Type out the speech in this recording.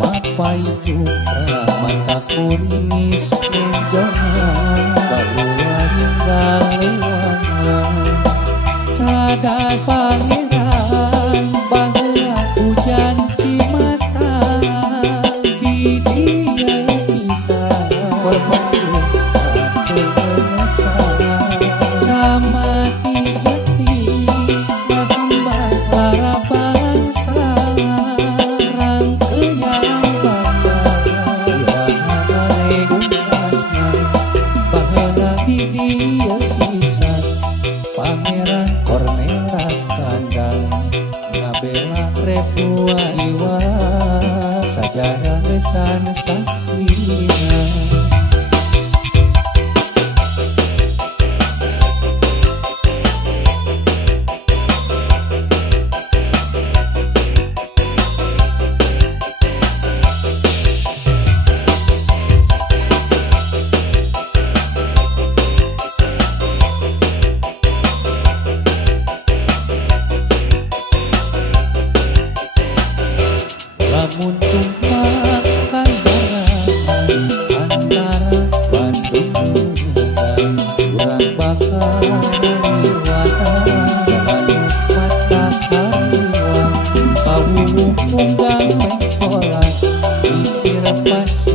mapai juga mata kuringis menjona baluas galewangan cadas pangeran bahwa hujan cimata di dia bisa perpanjang kebiasa camati hati hamba para bangsa rangkaian bangga yang regungkasna bahwa di dia bisa Pangeran Kornela kandang ngabela repua jiwa sajarah lesan saksina. Lamun tumpahkan daratan antara Bandung dan urang bakal liwatan mata hariwang kawuh tunggang mengkolat pikir pas